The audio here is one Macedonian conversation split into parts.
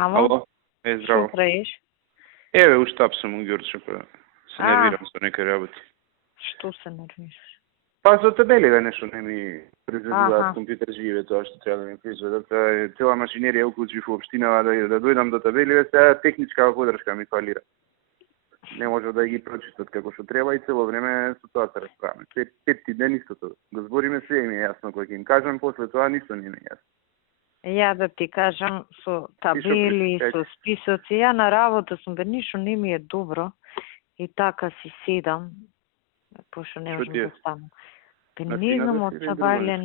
Ало, здраво. Што правиш? Еве, уштап сум у Ѓорче, па се нервирам со некои работи. Што се нервираш? Па со табелите нешто не ми произведуваат компјутер живе тоа што треба да ми произведат. Цела машинерија уклучив во општинава да дојдам до табелите, сега техничка подршка ми фалира. Не може да ги прочитат како што треба и цело време со тоа се расправаме. Петти ден истото. Го збориме, све им е јасно кој ќе им кажам, после тоа ништо не ми е јасно. Ја да ти кажам, со табели, со списоци, ја на работа сум, бе ништо не ми е добро и така си седам, пошто не можам да станам. Бе не знам од Сабајле,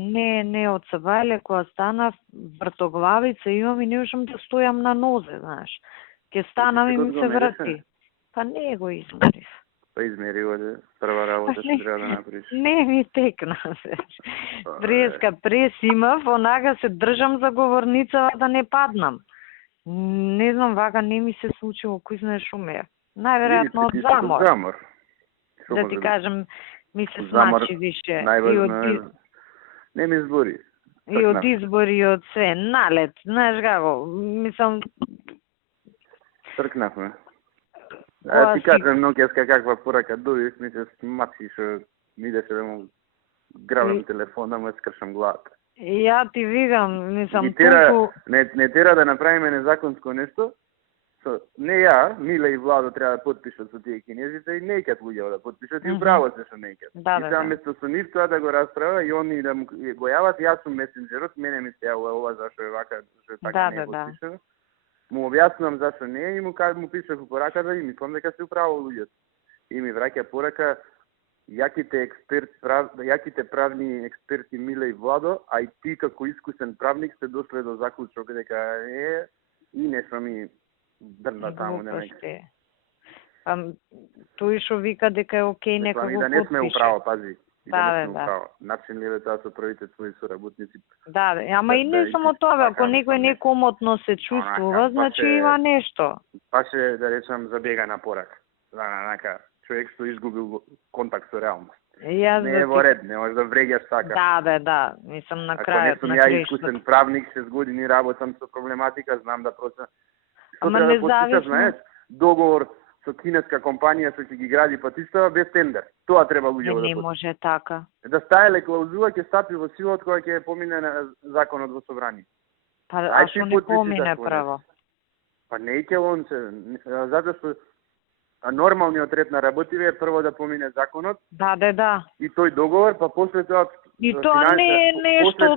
не од Сабајле, кога станав, вртоглавица имам и не можам да стојам на нозе, знаеш. Ке станам и ми се врати. Па не го измерив. Па измери оде, прва работа што треба да направиш. Не ми текна се. Преска прес имав, онака се држам за говорница да не паднам. Не знам, вака не ми се случило, кој знае шо ме. Најверојатно од замор. Да ти кажам, ми се смачи више. Не ми избори. И од избори, и од све. Налет, знаеш како, мислам... Тркнавме. Ти кажам, ноќеска каква порака добив, ми се смачи што идеше да му грабам телефон, да му скршам главата. Ја ти викам, мислам... Не тера да направиме незаконско нешто, не ја, Миле и Владо треба да потпишат со тие кинезите и неќат луѓето да потпишат и управо се што неќат. И сега место со нив тоа да го расправа и они да му го јават, јас сум месенџерот, мене ми се јавува ова зашо е вака, зашо е така не е потпишано. Му објаснувам зашо не е и му пишав у пораката и мислам дека се управо луѓето. И ми враќа порака јаките правни експерти Миле и Владо, а и ти како искусен правник сте дошле до заклучок дека е и нешто ми дрна таму немајќи. Тој што вика дека е окей, нека го потпише. Да не сме управо, пази. Да. Начин ли е тоа со првите твои соработници? Да, ама и не само тоа, ако некој некомотно се чувствува, значи има нешто. Па ше, да речам, забега на порак. Онака, човек што изгубил контакт со реалност. Не е во ред, не може да вреѓаш така. Да, мислам на крајот на грешот. Ако не сум ја искусен правник, 6 години работам со проблематика, знам да проценам. Ама независно. Договор со кинеска компанија што ќе ги гради патиштава без тендер. Тоа треба луѓето да потпишат. Не може така. Да стаеле клаузула ќе стапи во сила кога ќе помине на законот во собрание. Па а што не помине право? Па не ќе он се, затоа што нормалниот ред на работиве е прво да помине законот. Да. И тој договор, па после тоа и тоа не е нешто.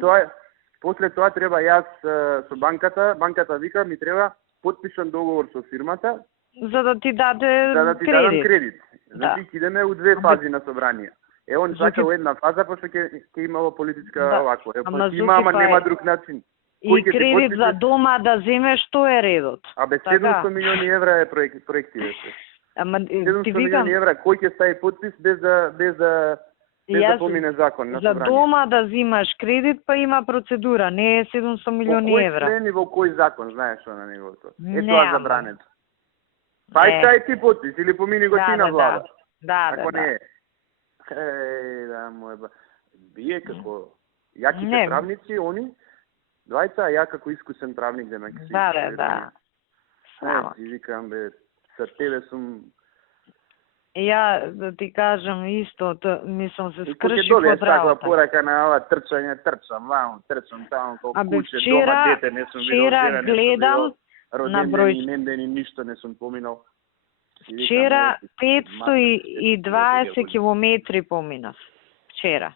После тоа треба јас со банката вика ми треба потпишан договор со фирмата за да ти даде дадам кредит. Значи ќе идеме у две фази на собрание. Он сакал една фаза, пошто ќе имало политичка овако. Ама нема друг начин. И кредит за дома да земеш, што е редот? Абе 700 милиони евра е проективе. Ама ти 700 милиони евра, кој ќе стави подпис без да помине закон на собрание? За дома да земаш кредит, па има процедура, не е 700 милиони евра. По кој член и во кој закон, знаеш што на неговото? Е тоа забрането. Па и стај ти подпис или помини го ти на влада. Ако не е. Бие како јаките правници, они двајца, а ја како искусен правник да ме кси. Да. Ти викам, бе, за тебе сум... Ја да ти кажам исто, мислам се скрши под работа. Ако таква порака на ова трчам таму, колку куче, дома, дете, не сум видел жена, гледам на број имендени, ништо не сум поминал. Вчера 520 километри поминав. Вчера.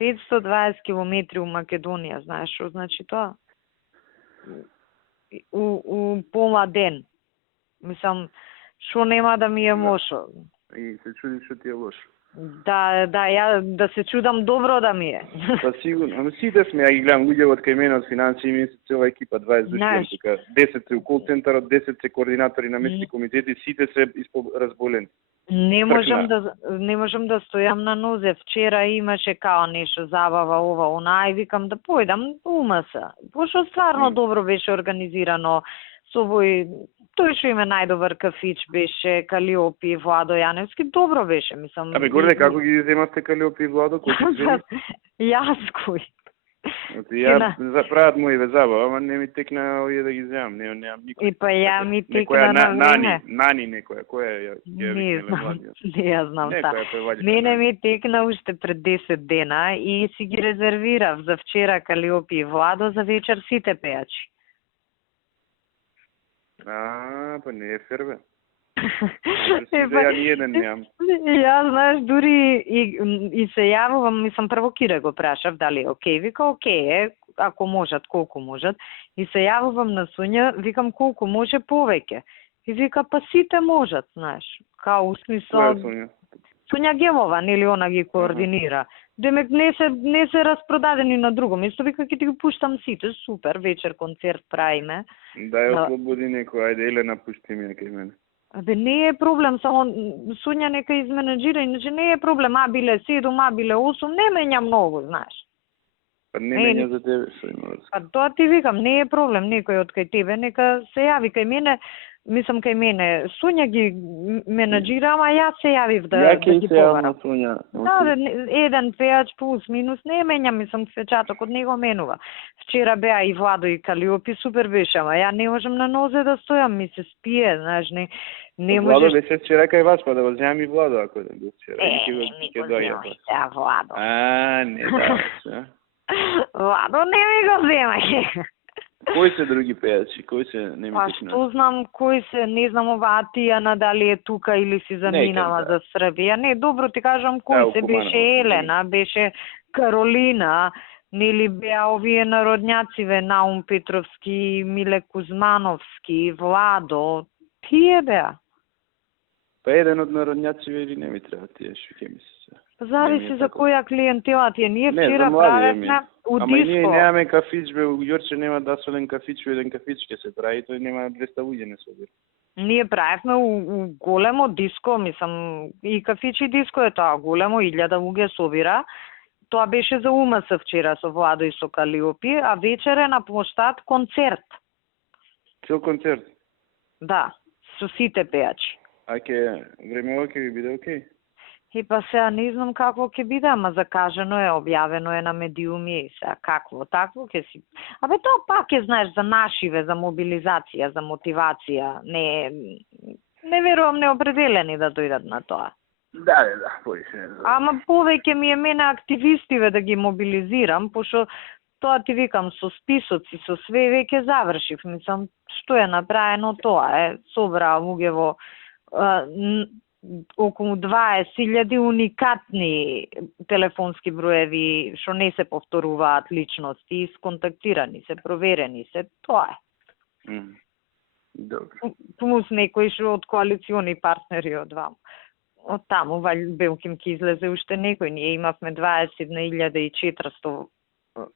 520 километри у Македонија, знаеш што значи тоа? У пола ден. Мислам, што нема да ми е лошо. И се чуди што ти е лошо. Да, ја да се чудам добро да ми е. Па сигурно, ама сите сме, ја ги гледам луѓе од кај мене од финансии, ми се цела екипа, 20 души, тука 10 се у кол центарот, 10 се координатори на местни комитети, сите се разболени. Не можам да стојам на нозе. Вчера имаше као нешто забава ова, она и викам да појдам умаса. Пошто стварно добро беше организирано со тој што име најдобар кафич беше Калиопи, Владо Јаневски, добро беше, мислам. Абе, горде, како ги земавте Калиопи и Владо? Јас кој? Ја заправат мои забава, ама не ми текна овие да ги земам, немам никој. И па ја ми текна на време. Нани некоја, која ја не ја знам та. Мене ми текна уште пред 10 дена и си ги резервирав за вчера Калиопи и Владо, за вечер сите пејачи. Па не е фер, бе. Ја ни еден немам. Ја, знаеш, дури и се јавувам, мислам, прво Кире го прашав дали е окей, вика окей е, ако можат, колку можат, и се јавувам на Суња, викам колку може повеќе. И вика, па сите можат, знаеш, као смисла... Суња Гевова, нели она ги координира. Демек не се распродадени на друго место, вика ќе ти го пуштам сите, супер, вечер концерт правиме. Дај ослободи некој, ајде Елена пушти ми кај мене. Абе не е проблем, само Суња нека изменеджира, иначе не е проблем, а биле 7, а биле 8, не менја многу, знаеш. Па не менја за тебе, што има. Па тоа ти викам, не е проблем, некој од кај тебе, нека се јави кај мене, мислам кај мене, Суња ги менеджира, ама јас се јавив да ги поварам. Да, еден пејач плюс минус, не менја, мислам, свечатокот не го менува. Вчера беа и Владо и Калиопи, супер беше, ама ја не можам на нозе да стојам, ми се спие, знаеш, не можеш... Владо беше вчера кај вас, па да го земам и Владо, ако да го вчера. Не го земаш, да, Владо. Не да, Владо, не ми го земај. Кои се други пејачи? Кои се не ми текна? Што знам кои се, не знам оваа Тијана дали е тука или си заминала за Србија. Не, добро ти кажам кои се, беше Елена, беше Каролина, нели беа овие народњациве, Наум Петровски, Миле Кузмановски, Владо, тие беа. Па еден од народњациве или не ми треба тие, што ќе ми се. Зависи за која клиентела ти е. Ние вчера правевме у диско. Ама ние немаме кафич, бе, у Јорче нема да солен кафич, еден кафич ќе се прави, тој нема 200 луѓе не собира. Ние правевме у големо диско, мислам, и кафич и диско е тоа, големо, 1000 луѓе собира. Тоа беше за УМС вчера со Владо и со Калиопи, а вечер е на плоштад концерт. Цел концерт? Да, со сите пејачи. А времево ќе ви биде окей? И па сега не знам какво ќе биде, ама закажено е, објавено е на медиуми, сега какво, такво ќе си... Абе тоа пак е, знаеш, за нашиве, за мобилизација, за мотивација, не верувам неопределени да дојдат на тоа. Да, повише. Ама повеќе ми е мене активистиве да ги мобилизирам, пошто тоа ти викам, со списоци, со све веќе завршив, мислам, што е направено тоа е, собраа луѓе во околу 20.000 уникатни телефонски броеви што не се повторуваат личности, сконтактирани се, проверени се, тоа е. Добро. Плюс некои што од коалициони партнери од вам. Од таму Белким ќе излезе уште некој. Ние имавме 21.400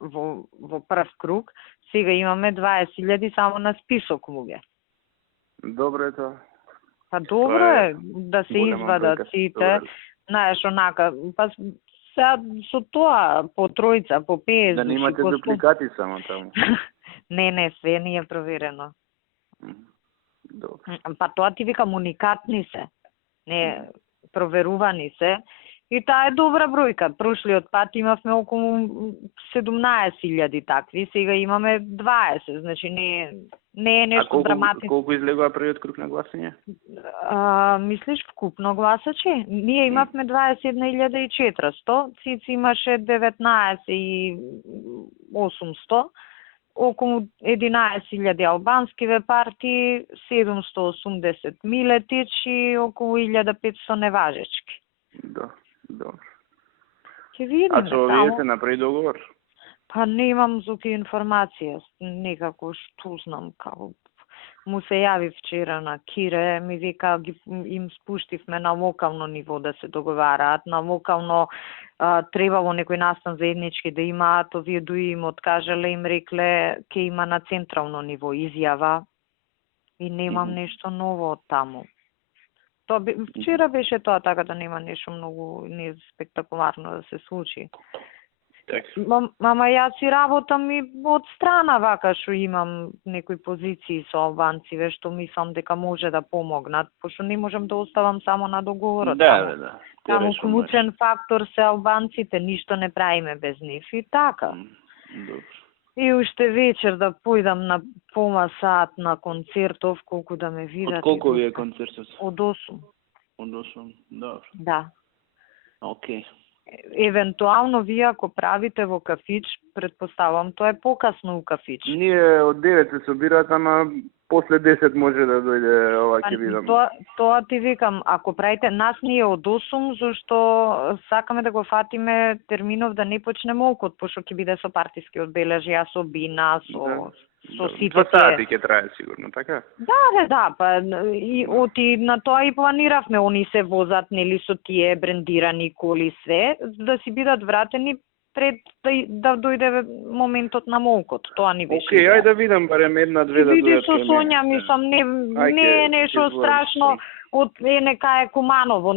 во прв круг, сега имаме 20.000 само на список луѓе. Добро е тоа. Па добро е да се извадат сите, знаеш, онака, па сега со тоа по тројца, по 5... Да немате дупликати само таму. Не, све не е проверено. Добро. Па тоа ти викам, уникатни се, не проверувани се, и таа е добра бројка. Прошлиот пат имавме околу 17.000 такви, сега имаме 20, значи не е нешто драматично. Колку излегува првиот круг на гласање? Мислиш вкупно гласачи? Ние имавме 21.400, Цици имаше 19.800, околу 11.000 албанскиве партии, 780 Милетич и околу 1.500 неважечки. Да, добро. Ќе видиме. А со овие се направи договор? Па немам зуки информација, некако што знам како. Му се јави вчера на Кире, ми вика, им спуштивме на локално ниво да се договараат, на локално требало некој настан заеднички да имаат, овие дуи им откажале, им рекле, ке има на централно ниво изјава и немам нешто ново од таму. Вчера беше тоа, така да нема нешто многу не спектакуларно да се случи. Мама, јас си работам и од страна вака што имам некои позиции со албанциве што мислам дека може да помогнат, пошто не можам да оставам само на договорот. Да. Таму клучен фактор се албанците, ништо не правиме без нив и така. Добро. И уште вечер да појдам на пома саат на концертов, колку да ме видат. Од колку ви е концертот? Од 8. Од 8, добро. Да. Океј. Евентуално вие ако правите во кафич, предпоставам, тоа е покасно у кафич. Ние од 9 се собираат, ама после 10 може да дојде ова ќе видам. Тоа ти викам, ако правите нас ние од 8, зашто сакаме да го фатиме терминов да не почне молкот, пошто ќе биде со партиски одбележја, со бина, со сите. 2 сати ќе трае сигурно, така? Да, па и оти на тоа и планиравме, они се возат нели со тие брендирани коли све, да си бидат вратени пред да дојде моментот на молкот. Тоа ни беше. Океј, ајде да видам барем 1-2 да дојдат. Види со Сонја, мислам, не е нешто страшно од нека е Куманово.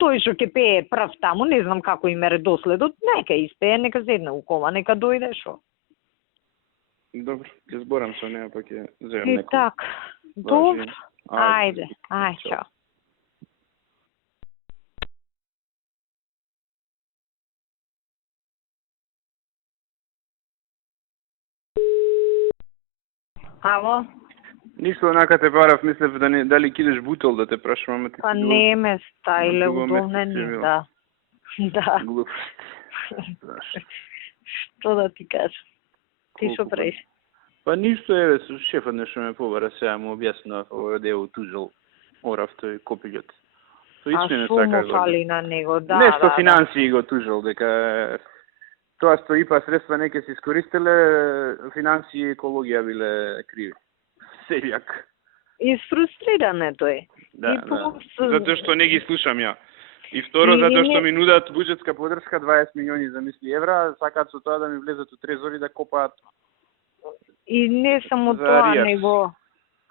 Тој што ќе пее прв таму, не знам како им е редоследот, нека испее, нека седне у кола, нека дојде шо. Добро, ќе зборам со неа, па ќе земам некој. И така. Добро. Ајде, чао. Ало? Ништо, онака те барав, мислев дали кидеш бутол да те прашувам. Па не ме стајле удобнени, да. Да. Што да ти кажам? Ти што правиш? Па ништо, еве, шефот нешто ме побара, сега му објаснав, овој е утужил Орав, тој копилјот. А што му фали на него, да. Нешто финансии го тужил, дека тоа што ИПА средства не ќе се искористеле, финансии и екологија биле криви. Селјак. Изфрустриран е тој. Да. Затоа што не ги слушам ја. И второ, затоа што ми нудат буџетска подршка 20 милиони замисли евра, сакаат со тоа да ми влезат у трезори да копаат. И не само тоа, него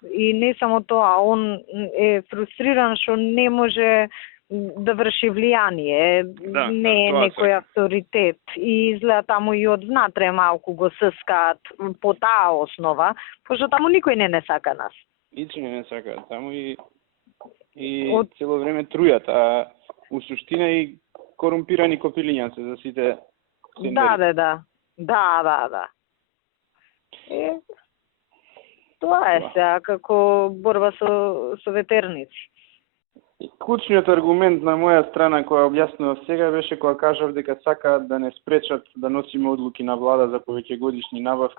и не само тоа, он е фрустриран што не може да врши влијание, не е некој авторитет. И изгледа таму и од внатре малку го съскаат по таа основа, пошто таму никој не сака нас. Ничи не сака, таму и цело време трујат, а у суштина и корумпирани копилиња се за сите тендери. Да. Тоа е сега како борба со ветерници. Клучниот аргумент на моја страна која објаснував сега беше кога кажав дека сакаат да не спречат да носиме одлуки на влада за повеќегодишни набавки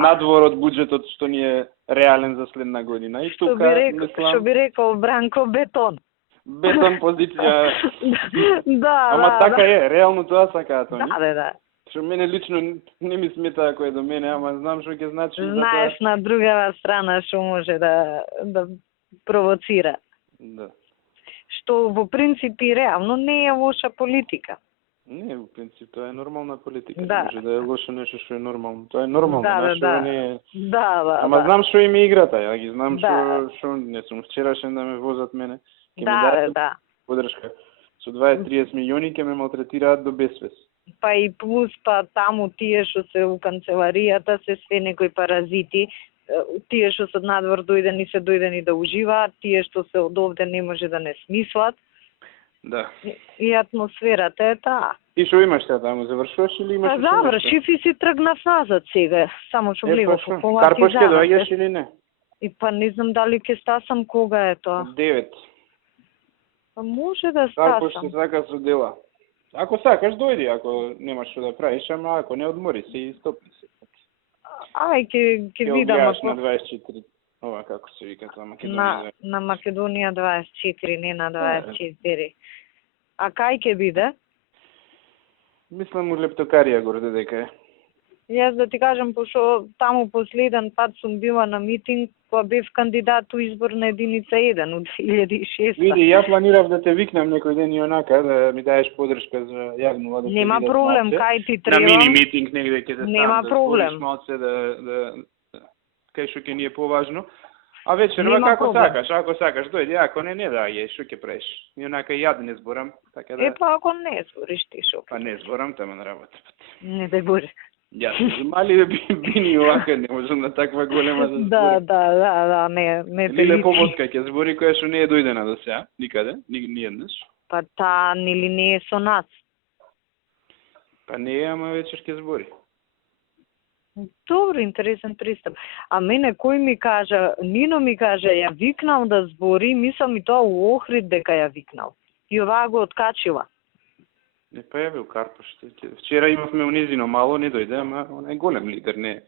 надвор од буџетот што ни е реален за следна година. И тука што би рекол Бранко, бетон. Бетон позиција. Да. Ама така е, реално тоа сакаат они. Да. Што мене лично не ми смета ако е до мене, ама знам што ќе значи. Знаеш на другава страна што може да провоцира. Да. Што во принцип и реално не е лоша политика. Не, во принцип тоа е нормална политика. Да. Може да е лошо нешто што е нормално. Тоа е нормално, не е. Да. Ама знам што им играта, ја ги знам што не сум вчерашен да ме возат мене. Ке ми дадат подршка. Со 20-30 милиони ќе ме малтретираат до безвес. Па и плюс таму тие што се у канцеларијата се све некои паразити. Тие што се од надвор дојдени да уживаат, тие што се од овде не може да не смислат. Да. И атмосферата е таа. И што имаш таму, завршуваш или имаш? Завршив и си тргнав назад сега, само што влегов во коматизација. Карпош ќе доаѓаш или не? И па не знам дали ќе стасам, кога е тоа. 9. Па може да стасам. Карпош се сака со дела. Ако сакаш дојди, ако немаш што да правиш, ама ако не одмори се и стопни се. Ај, ќе видам. На 24, ова како се вика тоа, Македонија. На Македонија 24, не на 24. А кај ќе биде? Мислам у Лептокарија горде дека е. Јас да ти кажам, пошто таму последен пат сум била на митинг, кога бев кандидат у избор на единица 1 од 2006. Види, ја планирав да те викнам некој ден и онака, да ми даеш подршка за јавно да. Нема проблем, кај ти треба. На мини митинг негде ќе се нема проблем. Да кај што ќе ни е поважно. А вечерва како сакаш, ако сакаш дојди, ако не дај, што ќе правиш? И онака и јад не зборам, така да. Па ако не збориш ти шо? Па не зборам, тама на работа. Не дај Боже. Јас мали да бини овака, не можам на таква голема да зборам. Да, не те Лиле Поботка ќе збори која што не е дојдена до сега, никаде, ни еднаш. Па таа нели не е со нас? Па не е, ама вечер ќе збори. Добро, интересен пристап. А мене кој ми кажа, Нино ми кажа, ја викнал да збори, мислам и тоа у Охрид дека ја викнал. И оваа го откачила. Не па ја бил Карпош. Вчера имавме унизино мало, не дојде, ама он е голем лидер, не.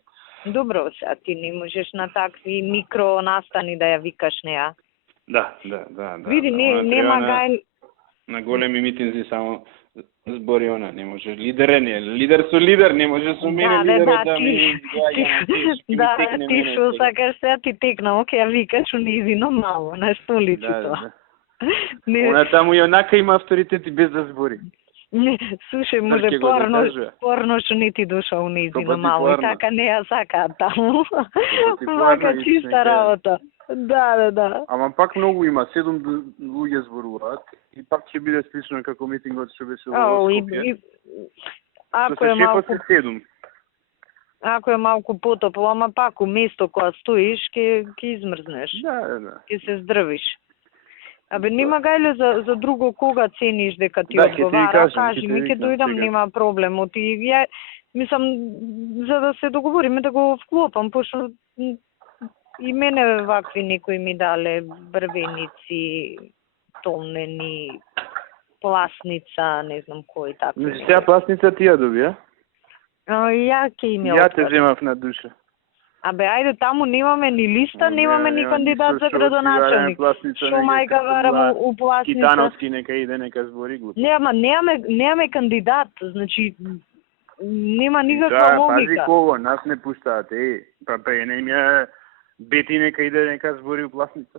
Добро, а ти не можеш на такви микро настани да ја викаш неа. Да. Види, нема гај... На големи митинзи само збори она, не може. Лидер со лидер, не може со мене лидерот да ми... Да, ти шо сакаш сега ти текна, оке, ја викаш унизино мало, на што личи тоа? Она таму и онака има авторитет и без да збори. Не, слушај, може порно што не ти доша унизино мало, и така не ја сакаат таму. Вака чиста работа. Да. Ама пак многу има, 7 луѓе зборуваат и пак ќе биде слично како митингот што беше во Скопје. Ако е малку потопло, ама пак у место кога стоиш ќе измрзнеш. Да. Ќе се здрвиш. Абе, нема гајле за друго кога цениш дека ти одговара, кажи ми, ќе дојдам, нема проблем. Мислам, за да се договориме да го вклопам, пошто и мене вакви некои ми дале брвеници, томнени, пласница, не знам кој така. Значи, таа пласница ти ја доби, а? Ја ќе имам. Ја те земав на душа. Абе, ајде, таму немаме ни листа, немаме ни кандидат за градоначелник. Шо мајка варам у пласница? Китановски нека иде, нека збори глупо. Немаме кандидат, значи нема никаква логика. Пази кого, нас не пуштаат, па не ја Бети нека иде, нека збори у пласница.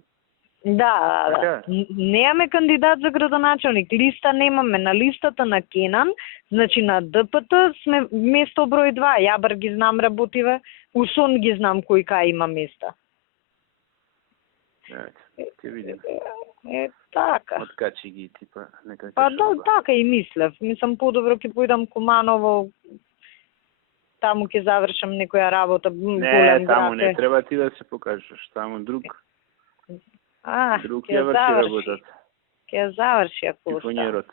Да. Немаме кандидат за градоначелник, листа немаме. На листата на Кенан, значи на ДПТ сме место број 2. Јабар ги знам работиве, Усон ги знам кој кај има места. Ќе видим. Така. Откачи ги типа нека. Па да, така и мислев. Мислам подобро ќе појдам Куманово. Таму ќе завршам некоја работа, голем град. Не, таму не треба ти да се покажеш, таму друг. Друг ќе врши работата. Ќе заврши ако остане.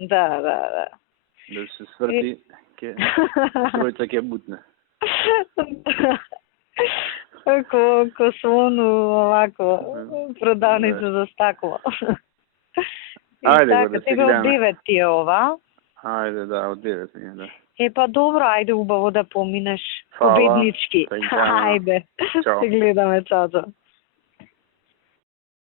Да. Да се сврти, тројца ќе бутне. Ко сону овако, продавница за стакло. Ајде го да се гледаме. Од 9 ти е ова? Ајде, да, од 9 ми е, да. Па добро, ајде убаво да поминеш победнички. Ајде, се гледаме, чао.